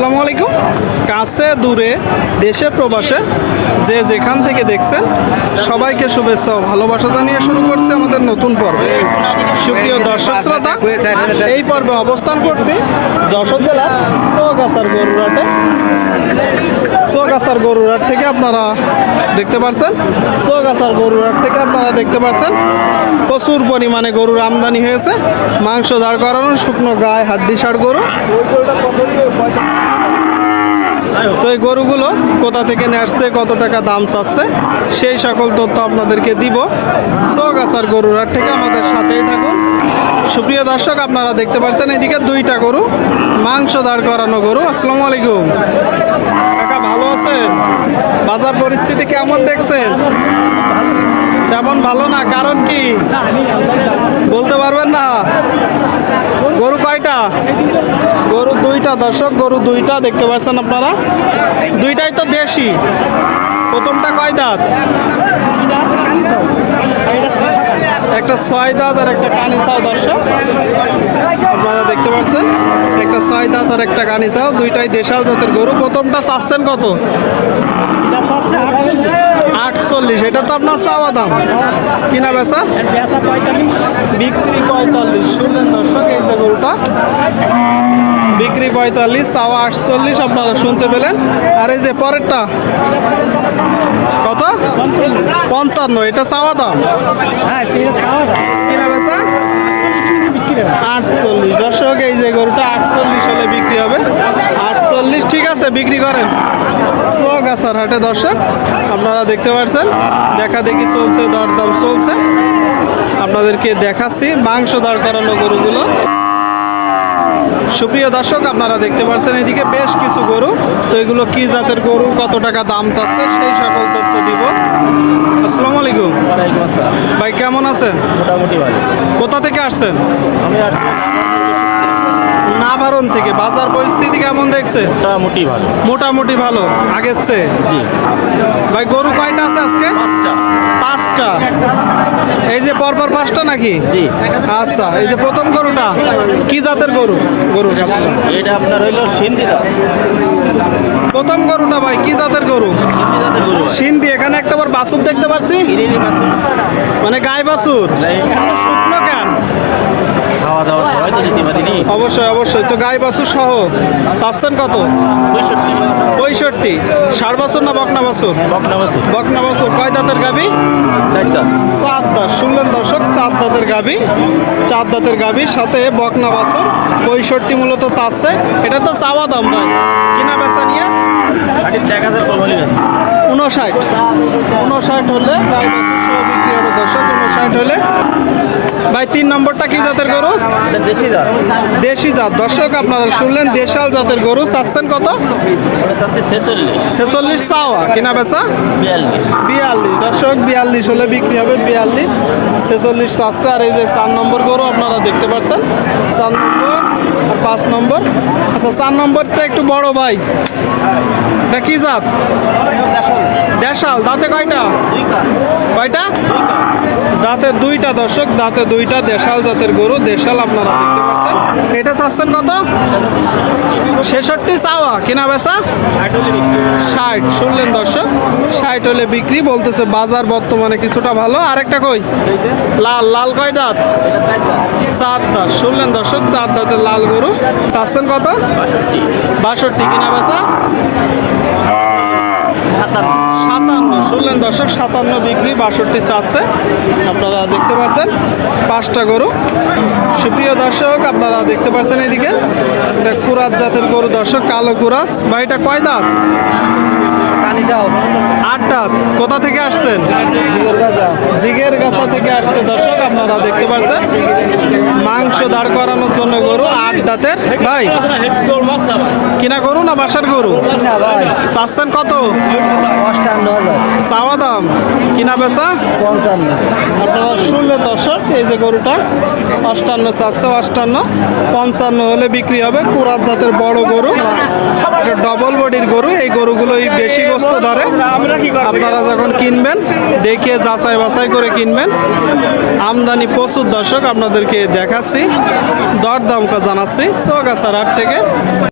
আসসালামু আলাইকুম। কাছে দূরে দেশে প্রবাসে যে যেখান থেকে দেখছেন সবাইকে শুভেচ্ছা ও ভালোবাসা জানিয়ে শুরু করছে আমাদের নতুন পর্ব। সুপ্রিয় দর্শক শ্রোতা, এই পর্বে অবস্থান করছি যশোর জেলার চৌগাছার গরুরহাটে। চৌগাছার গরুরহাট থেকে আপনারা দেখতে পাচ্ছেন প্রচুর পরিমাণে গরুর আমদানি হয়েছে। মাংস দাঁড় করানো শুকনো গায়ে হাড্ডিসার গরু। তো এই গরুগুলো কোথা থেকে আসছে, কত টাকা দাম চাচ্ছে, সেই সকল তথ্য আপনাদেরকে দিব। চৌগাছার গরুরহাট থেকে আমাদের সাথেই থাকুন। সুপ্রিয় দর্শক, আপনারা দেখতে পাচ্ছেন এদিকে দুইটা গরু, মাংস দাঁড় করানো গরু। আসসালামু আলাইকুম কাকা, ভালো আছেন? বাজার পরিস্থিতি কেমন দেখছেন? তেমন ভালো না, কারণ কি বলতে পারবেন না? গরু কয়টা? গরু দুইটা দর্শক, গরু দুইটা দেখতে পাচ্ছেন আপনারা। দুইটাই তো দেশি। প্রথমটা কয় দাঁত? একটা 6 দাঁত আর একটা কানি চাও দর্শক, আপনারা দেখতে পাচ্ছেন। একটা 6 দাঁত আর একটা কানি চাও, দুইটাই দেশাল জাতের গরু। প্রথমটা চাচ্ছেন কত? 48। এটা তো আপনার চাওয়া দাম, কিনা বেচা? বিক্রি 45। শুনলেন দর্শক, এই যে গরুটা বিক্রি 45, চাওয়া 48, আপনারা শুনতে পেলেন। আর এই যে পরেরটা কত? 55। এটা চাওয়া দাম, কিনা বেচা 48। দর্শক, এই যে গরুটা 48 হলে বিক্রি হবে। 48, ঠিক আছে, বিক্রি করেন। চৌগাছার হাটে দর্শক আপনারা দেখতে পাচ্ছেন, দেখা দেখি চলছে, দরদাম চলছে। আপনাদেরকে দেখাচ্ছি মাংস দাঁড় করানো গরুগুলো। সুপ্রিয় দর্শক, আপনারা দেখতে পাচ্ছেন এদিকে বেশ কিছু গরু। তো এগুলো কি জাতের গরু, কত টাকা দাম চাচ্ছে, সেই সকল তথ্য দিব। আসসালামু আলাইকুম। ওয়ালাইকুম আসসালাম। ভাই কেমন আছেন? মোটামুটি ভালো। কোথা থেকে আসছেন? আমি আসছি নাভারণ থেকে। বাজার পরিস্থিতি কেমন দেখছে? মোটামুটি ভালো। মোটামুটি ভালো আগের চেয়ে। জি। ভাই গরু কয়টা আছে আজকে? 5টা। এই যে পরপর 5টা নাকি? জি। আচ্ছা, এই যে প্রথম গরুটা কি জাতের গরু? গরুর কাছে এটা আপনার হইলো সিন্ধি জাত। প্রথম গরুটা ভাই কি জাতের গরু? সিন্ধি জাতের গরু। সিন্ধি। এখানে একটা বার বাছুর দেখতে পাচ্ছি, ইরেনি বাছুর। মানে গাই বাছুর। শুকনো কেন? খাওয়া দাওয়া সবাই তো দিতে পারিনি। অবশ্যই অবশ্যই। তো গাই বাছুর সহ চাচ্ছেন কত? 65। ষাড় বাছুর না বকনা বাছুর? বকনা বাছুর। বকনা বাছুর। কয় দাঁতের গাভী? 4 দাঁত। 4 দাঁত। শুনলেন দর্শক, 4 দাঁতের গাভী। 4 দাঁতের গাভীর সাথে বকনা বাছুর। 65 মূলত চাচ্ছে। এটা তো চাওয়া দাম ভাই, কিনা বেচা নিয়ে 1000 কম হলে গেছে। 59 হলে গাই বাছুর সহ বিক্রি হবে দর্শক। 59 হলে। ভাই 3 নম্বরটা কি জাতের গরু? এটা দেশি জাত। দেশি জাত। দর্শক আপনারা শুনলেন, দেশাল জাতের গরু। চাচ্ছেন কত? ওটা চাচ্ছে 46। 46 চাওয়া, কিনা বেচা 42। 42। দর্শক 42 হলে বিক্রি হবে। 42, 46 চাচ্ছে। আর এই যে 4 নম্বর গরু আপনারা দেখতে পাচ্ছেন, 4 নম্বর আর 5 নম্বর। আচ্ছা, 4 নম্বরটা একটু বড় ভাই। এটা কি জাত? দেশাল। দাঁতে কয়টা? কয়টা? দাঁতে 2টা দর্শক, দাঁতে 2টা। দেশাল জাতের গরু, দেশাল আপনারা দেখতে পাচ্ছেন। এটা চাচ্ছেন কত? 66 চাওয়া, কিনা বেচা 60। শুনলেন দর্শক, 60 হলে বিক্রি বলতেছে। বাজার বর্তমানে কিছুটা ভালো। আরেকটা কই? লাল। লাল কয় দাঁত? 4 দাঁত। শুনলেন দর্শক, 4 দাঁতের লাল গরু। চাচ্ছেন কত? 62। কিনা বেচা 57। শুনলেন দর্শক, 57 বিক্রি, 62 চাচ্ছে। আপনারা দেখতে পাচ্ছেন 5টা গরু। সুপ্রিয় দর্শক, আপনারা দেখতে পাচ্ছেন এদিকে এটা কুরাজ জাতের গরু দর্শক, কালো কুরাজ। ভাই এটা কয় দাঁত? 8 দাঁত। কোথা থেকে আসছেন? জিগের গাছা থেকে আসছে দর্শক, আপনারা দেখতে পাচ্ছেন। মাংস দাঁড় করানোর জন্য গরু, 8 দাঁতের। ভাই কিনা গরু না বাসার গরু? চাচ্ছেন কত? 58,000। চাওয়া দাম, কিনা বেচা 55। আপনারা শুনলেন দর্শক, এই যে গরুটা 58 চাচ্ছে। 58, 55 হলে বিক্রি হবে। কুরাজ জাতের বড় গরু, এটা ডবল বডির গরু। এই গরুগুলোই বেশি গোস্ত ধরে। আপনারা যখন কিনবেন দেখে যাচাই বাছাই করে কিনবেন। আমদানি প্রচুর দর্শক, আপনাদেরকে দেখাচ্ছি, দরদাম জানাচ্ছি চৌগাছার হাট থেকে।